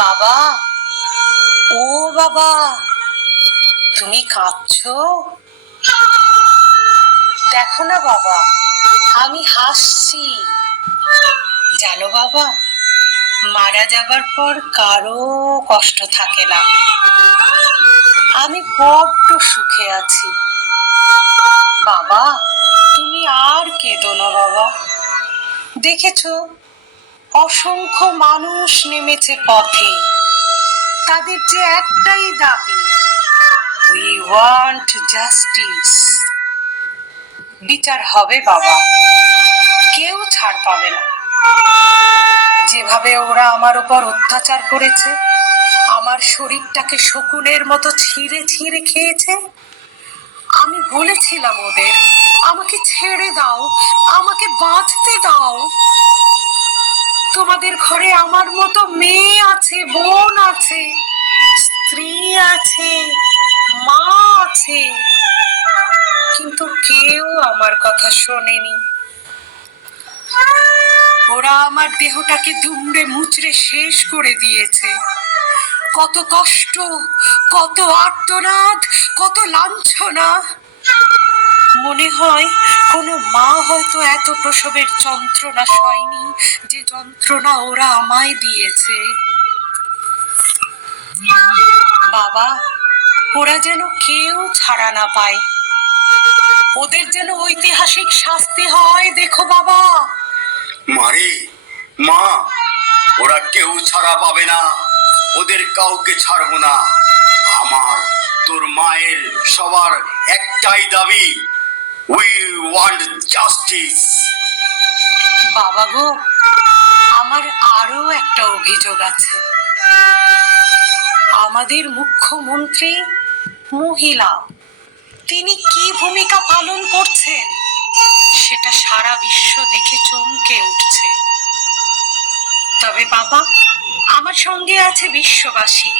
বাবা, ও বাবা, তুমি কাঁদছো? দেখো না বাবা, আমি হাসছি। জানো বাবা, মারা যাবার পর কারো কষ্ট থাকে না। আমি বড্ড সুখে আছি। বাবা, তুমি আর কেঁদো না বাবা। দেখেছো, অসংখ্য মানুষ নেমেছে পথে। তাদের যে একটাই দাবি, উই ওয়ান্ট জাস্টিস। বিচার হবে বাবা, কেউ ছাড় পাবে না। যেভাবে ওরা আমার উপর অত্যাচার করেছে, আমার শরীরটাকে শকুনের মতো ছিঁড়ে ছিঁড়ে খেয়েছে, আমি বলেছিলাম ওদের, আমাকে ছেড়ে দাও, আমাকে বাঁচতে দাও। তোমাদের ঘরে আমার মতো মেয়ে আছে, বোন আছে, স্ত্রী আছে, মা আছে, কিন্তু কেউ আমার কথা শোনেনি। ওরা আমার দেহটাকে দুমড়ে মুচড়ে শেষ করে দিয়েছে। কত কষ্ট, কত আর্তনাদ, কত লাঞ্ছনা। মনে হয় কোনো মা হয়তো এত প্রসবের যন্ত্রণা সয়নি, যে যন্ত্রণা ওরা আমায় দিয়েছে। বাবা, ওরা যেন কেউ ছাড়া না পায়, ওদের যেন ঐতিহাসিক শাস্তি হয়। দেখো বাবা। মারে, মা, ওরা কেউ ছাড়া পাবে না, ওদের কাউকে ছাড়বো না। আমার, তোর মায়ের, সবার একটাই দাবি, উই ওয়ান্ট জাস্টিস। বাবা গো, আমার আরো একটা অভিযোগ আছে। আমাদের মুখ্যমন্ত্রী মহিলা, তিনি কি ভূমিকা পালন করছেন সেটা সারা বিশ্ব দেখে চমকে উঠছে। তবে বাবা, আমার সঙ্গে আছে বিশ্ববাসী,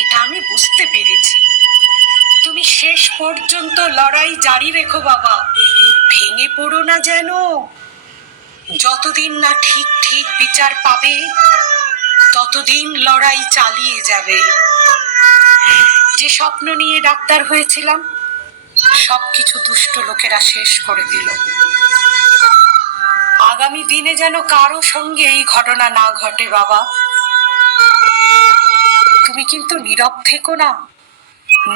এটা আমি বুঝতে পেরেছি। তুমি শেষ পর্যন্ত লড়াই জারি রেখো বাবা, ভেঙে পড়ো না যেন। যতদিন না ঠিক ঠিক বিচার পাবে, ততদিন লড়াই চালিয়ে যাবে। যে স্বপ্ন নিয়ে ডাক্তার হয়েছিলাম, সবকিছু দুষ্ট লোকেরা শেষ করে দিল। আগামী দিনে যেন কারো সঙ্গে এই ঘটনা না ঘটে বাবা। তুমি কিন্তু নীরব থেকো না।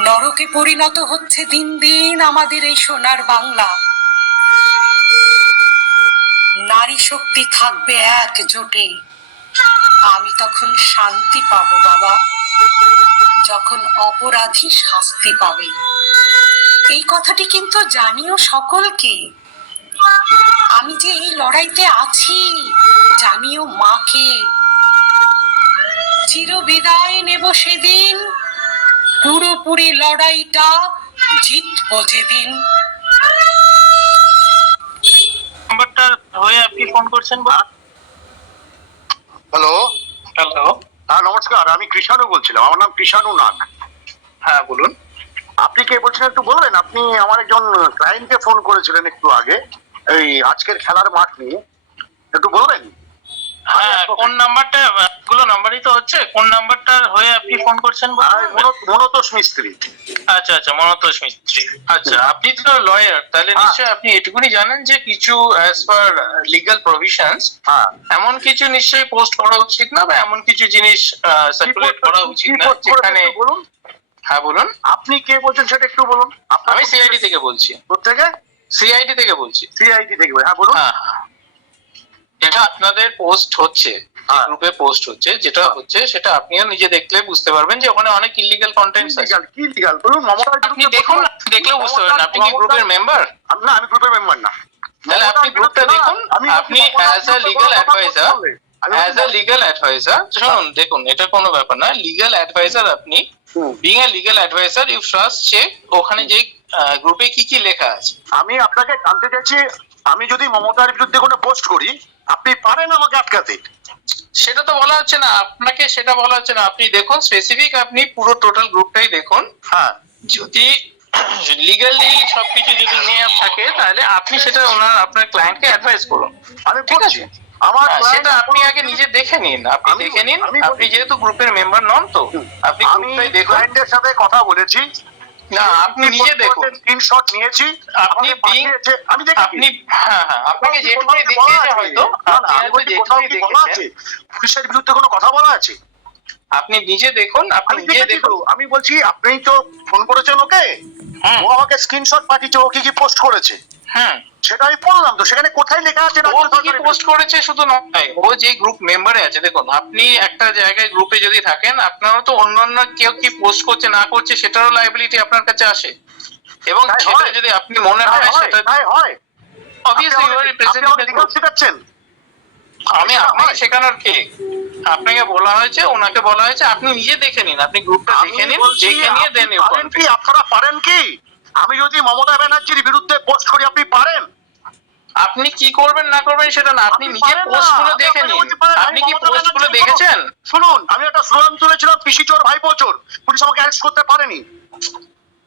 নরকে পরিণত হচ্ছে দিন দিন আমাদের এই সোনার বাংলা। নারী শক্তি থাকবে একজোটে, আমি তখন শান্তি পাবো বাবা, যখন অপরাধী শাস্তি পাবে। এই কথাটি কিন্তু জানিও সকলকে। আমি যে এই লড়াইতে আছি, জানিও মাকে। চির বিদায় নেব সেদিন, পুরোপুরি লড়াইটা জিতবো যেদিন। নাম্বারটা হয়ে আপনি ফোন করছেন বা? হ্যালো, হ্যালো, হ্যাঁ নমস্কার, আমি কৃষাণু বলছিলাম। আমার নাম কৃষাণু নাগ। হ্যাঁ বলুন। আপনি কে বলছেন একটু বলবেন? আপনি আমার একজন ক্লায়েন্টকে ফোন করেছিলেন একটু আগে, এই আজকের খেলার মাঠ নিয়ে, একটু বলবেন? হ্যাঁ, কোন নাম্বারটা? গুলো নাম্বারই তো হচ্ছে। কোন নাম্বারটা হয়ে আপনি ফোন করছেন বা? মনতোষ মিস্ত্রি। আচ্ছা আচ্ছা, মনতোষ মিস্ত্রি। আচ্ছা, আপনি তো লয়ার, তাহলে নিশ্চয়ই আপনি এটুকুনি জানেন যে কিছু অ্যাজ পার লিগ্যাল প্রভিশনস এমন কিছু নিশ্চয়ই পোস্ট করা উচিত না, বা এমন কিছু জিনিস সার্কুলেট করা উচিত না যেখানে। বলুন। হ্যাঁ বলুন। আপনি কে বলছেন সেটা একটু বলুন। আমি সিআইডি থেকে বলছি। কোথেকে? সিআইডি থেকে বলছি। সিআইডি থেকে। হ্যাঁ বলুন। হ্যাঁ হ্যাঁ, এটা আপনাদের পোস্ট হচ্ছে, গ্রুপে পোস্ট হচ্ছে, যেটা হচ্ছে সেটা আপনিও নিজে দেখলে বুঝতে পারবেন যে ওখানে অনেক ইলিগাল কন্টেন্টস আছে। কি লিগ্যাল বলুন? আপনি দেখুন, দেখলেও বুঝতে পারবেন। আপনি কি গ্রুপের মেম্বার? না, আমি গ্রুপের মেম্বার না। তাহলে আপনি গ্রুপটা দেখুন। আপনি অ্যাজ আ লিগ্যাল অ্যাডভাইজার, শুনুন, দেখুন, এটা কোনো ব্যাপার না। লিগ্যাল অ্যাডভাইজার আপনি, being a legal adviser, you trust check ওখানে যে গ্রুপে কি কি লেখা আছে। আমি আপনাকে জানতে চাইছি, আমি যদি মমতার বিরুদ্ধে কোনো পোস্ট করি, আপনি পারেন আমাকে আটকাতে? সেটা তো বলা হচ্ছে না আপনাকে, সেটা বলা হচ্ছে না। আপনি দেখুন স্পেসিফিক, আপনি পুরো টোটাল গ্রুপটাই দেখুন। হ্যাঁ, যদি লিগালি সবকিছু যদি নিয়ে থাকে, তাহলে আপনি সেটা আপনার ক্লায়েন্টকে অ্যাডভাইস করুন। আমি করছি। আমার সেটা আপনি আগে নিজে দেখে নিন, আপনি দেখে নিন, আপনি যেহেতু গ্রুপের মেম্বার নন তো আপনি গ্রুপটাই দেখুন। ক্লায়েন্টের সাথে কথা বলেছি, না আপনি নিজে দেখুন, স্ক্রিনশট নিয়েছি, আপনি আমি দেখেছি। আপনি হ্যাঁ হ্যাঁ আপনাকে যেটুকুই দেখিয়েছে হয়তো, আপনি হয়তো যেটুকুই দেখেছেন। পুলিশের বিরুদ্ধে কোনো কথা বলা আছে? আপনি নিজে দেখুন, আপনি আমি নিজে দেখেছি তো। দেখুন। আমি বলছি আপনি তো ফোন করেছেন ওকে, হ্যাঁ ও আমাকে স্ক্রিনশট পাঠিয়েছে ও কি কি পোস্ট করেছে, হ্যাঁ সেটা আমি পড়লাম তো, সেখানে কোথায় লেখা আছে ও কি পোস্ট করেছে শুধু নয়, ও যে গ্রুপ মেম্বারে আছে, দেখুন আপনি একটা জায়গায় গ্রুপে যদি থাকেন আপনারও তো অন্যান্য কেউ কি পোস্ট করছে না করছে সেটারও লাইবিলিটি আপনার কাছে আসে, এবং সেটা যদি আপনি মনে হয় সেটা হয় obviously you are representing the group. শেখাচ্ছেন? আমি আপনাকে শেখানোর কে? আপনাকে বলা হয়েছে, ওনাকে বলা হয়েছে আপনি নিজে দেখে নিন, আপনি গ্রুপটা দেখে নিন, দেখে নিয়ে দেন ইউ কি আপনারা পারেন কি? আমি যদি মমতা ব্যানার্জির বিরুদ্ধে পোস্ট করি আপনি পারেন? আপনি কি করবেন না করবেন সেটা না, আপনি নিজে পোস্ট গুলো দেখে নিন। আপনি কি পোস্ট গুলো দেখেছেন? শুনুন, আমি একটা স্লোগান তুলেছিলাম, পিসি চোর ভাইপো চোর, পুলিশ আমাকে অ্যারেস্ট করতে পারেনি।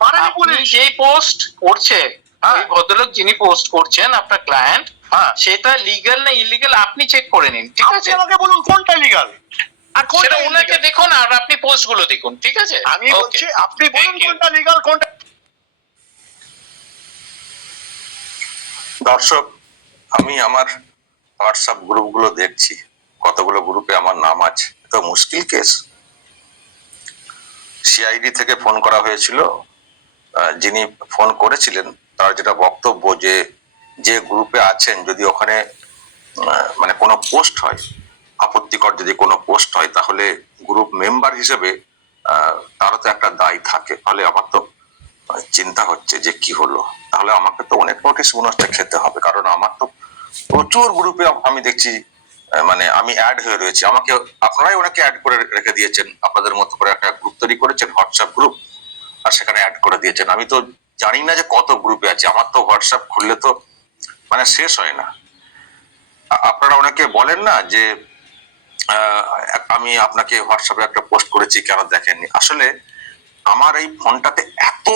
পারেনি আপনি পুলিশ। যেই পোস্ট করছে, ওই ভদ্রলোক যিনি পোস্ট করছেন আপনার ক্লায়েন্ট, সেটা লিগ্যাল না ইলিগাল আপনি চেক করে নিন, ঠিক আছে? আমাকে বলুন কোনটা লিগ্যাল আর সেটা কোনটা ওনাকে illegal? দেখুন আর আপনি পোস্ট গুলো দেখুন, ঠিক আছে? আমি Okay. বলছি আপনি বলুন Thank you. কোনটা লিগ্যাল কোনটা। দর্শক, আমি আমার হোয়াটসঅ্যাপ গ্রুপগুলো দেখছি, কতগুলো গ্রুপে আমার নাম আছে। তো মুশকিল কেস। সিআইডি থেকে ফোন করা হয়েছিল, যিনি ফোন করেছিলেন তার যেটা বক্তব্য যে যে গ্রুপে আছেন যদি ওখানে মানে কোনো পোস্ট হয়, আপত্তিকর যদি কোনো পোস্ট হয়, তাহলে গ্রুপ মেম্বার হিসেবে তারও তো একটা দায় থাকে। তাহলে আমার তো চিন্তা হচ্ছে যে কি হলো, তাহলে আমাকে তো অনেক নোটিশ মনে হচ্ছে খেতে হবে, কারণ আমার তো প্রচুর গ্রুপে আমি দেখছি মানে আমি অ্যাড হয়ে রয়েছি। আমাকে আপনারাই ওনাকে অ্যাড করে রেখে দিয়েছেন, আপনাদের মতো করে একটা গ্রুপ তৈরি করেছেন হোয়াটসঅ্যাপ গ্রুপ, আর সেখানে অ্যাড করে দিয়েছেন। আমি তো জানি না যে কত গ্রুপে আছে, আমার তো হোয়াটসঅ্যাপ খুললে তো মানে শেষ হয় না। আপনারা অনেকে বলেন না যে আমি আপনাকে হোয়াটসঅ্যাপে একটা পোস্ট করেছি কেন দেখেননি। আসলে আমার এই ফোনটাতে এত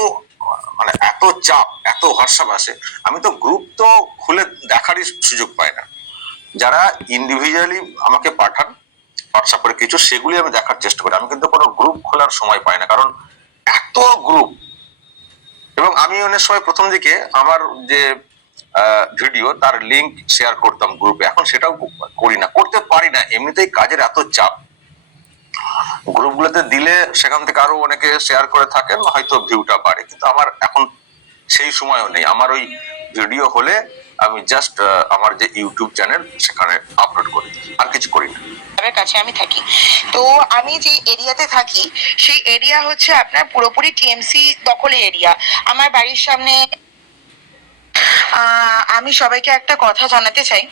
মানে এত চাপ, এত হোয়াটসঅ্যাপ আসে, আমি তো গ্রুপ তো খুলে দেখারই সুযোগ পাই না। যারা ইন্ডিভিজুয়ালি আমাকে পাঠান হোয়াটসঅ্যাপের কিছু, সেগুলি আমি দেখার চেষ্টা করি। আমি কিন্তু কোনো গ্রুপ খোলার সময় পাই না, কারণ এত গ্রুপ। এবং আমি অনেক সময় প্রথম দিকে আমার যে ভিডিও তার লিঙ্ক শেয়ার করতাম গ্রুপে, এখন সেটাও করি না, করতে পারি না, এমনিতেই কাজের এত চাপ। গ্রুপগুলোতে দিলে সেখান থেকে আরো অনেকে শেয়ার করে থাকেন, হয়তো ভিউটা বাড়ে, কিন্তু আমার এখন সেই সময়ও নেই। আমার ওই ভিডিও হলে আমি জাস্ট আমার যে ইউটিউব চ্যানেল সেখানে আপলোড করি, আর কিছু করি না। কাছে আমি থাকি, তো আমি যে এরিয়াতে থাকি সেই এরিয়া হচ্ছে আপনার পুরোপুরি টিএমসি দখলে এরিয়া। আমার বাড়ির সামনে আমি সবাইকে একটা কথা জানাতে চাই,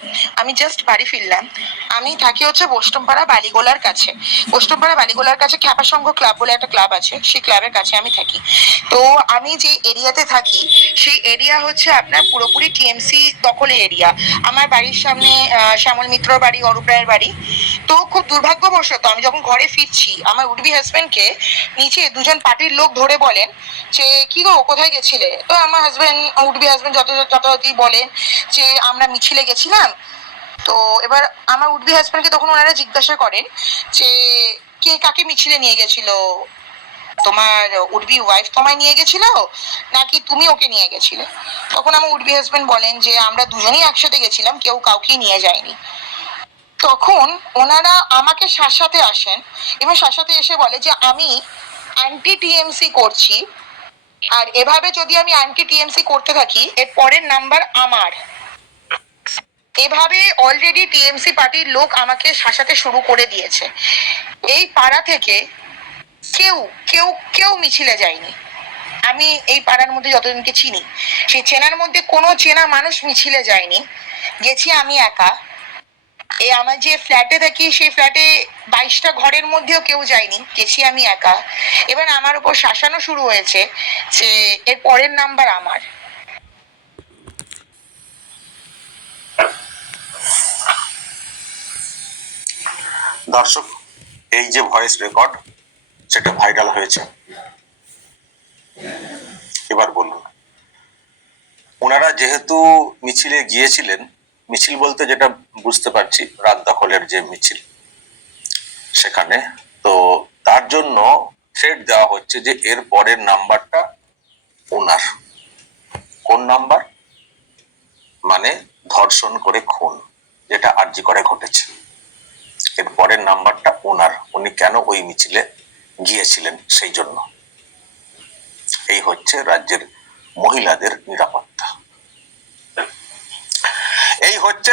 আমি জাস্ট বাড়ি ফিরলাম। আমি থাকি হচ্ছে বোস্টমপাড়া বালিগোলার কাছে। বোস্টমপাড়া বালিগোলার কাছে খ্যাপা সংঘ ক্লাব বলে একটা ক্লাব আছে, সেই ক্লাবের কাছে আমি থাকি। তো আমি যে এরিয়াতে থাকি সেই এরিয়া হচ্ছে আপনার পুরোপুরি টিএমসি দখলে এরিয়া। আমার বাড়ির সামনে শ্যামল মিত্রর বাড়ি, অরূপ রায়ের বাড়ি। তো খুব দুর্ভাগ্যবশত আমি যখন ঘরে ফিরছি, আমার উডবি হাজবেন্ডকে নিচে দুজন পার্টির লোক ধরে বলেন যে কি গো কোথায় গেছিলে। তো আমার হাজবেন্ড, উডবি হাজবেন্ড যথাযথ বলে যে আমরা মিছিলে গেছিলাম। তো এবার আমার উডবি হাজবেন্ডকে তখন ওনারা জিজ্ঞাসা করেন যে কে কাকে মিছিলে নিয়ে গেছিল, তোমার উডবি ওয়াইফ তোমায় নিয়ে গেছিল নাকি তুমি ওকে নিয়ে গেছিলে? তখন আমার উডবি হাজবেন্ড বলেন যে আমরা দুজনেই একসাথে গেছিলাম, কেউ কাউকে নিয়ে যায়নি। তখন ওনারা আমাকে শাসাতে আসেন এবং শাসাতে এসে বলে যে আমি অ্যান্টি টিএমসি করছি, আর এভাবে যদি আমি অ্যান্টি টিএমসি করতে থাকি এর পরের নাম্বার আমার। এভাবে অলরেডি টিএমসি পার্টির লোক আমাকে শাসাতে শুরু করে দিয়েছে। এই পাড়া থেকে কেউ কেউ কেউ মিছিলে যায়নি। আমি এই পাড়ার মধ্যে যতজনকে চিনি সেই চেনার মধ্যে কোনো চেনা মানুষ মিছিলে যায়নি, গেছি আমি একা। এই আমার যে ফ্ল্যাটে থাকি সেই ফ্ল্যাটে 22টা ঘরের মধ্যেও কেউ যায়নি, গেছি আমি একা। এবার আমার উপর শাসানো শুরু হয়েছে যে এর পরের নাম্বার আমার। দর্শক, এই যে ভয়েস রেকর্ড সেটা ভাইরাল হয়েছে, এবার বলুন, ওনারা যেহেতু মিছিলে গিয়েছিলেন মিছিল বলতে যেটা বুঝতে পারছি রাত দখলের যে মিছিল সেখানে, তো তার জন্য থ্রেট দেওয়া হচ্ছে যে এর পরের নাম্বারটা ওনার। কোন নাম্বার? মানে ধর্ষণ করে খুন, যেটা আরজি করে ঘটেছে, এর পরের নাম্বারটা ওনার। উনি কেন ওই মিছিলে গিয়েছিলেন সেই জন্য। এই হচ্ছে রাজ্যের মহিলাদের নিরাপত্তা, এই হচ্ছে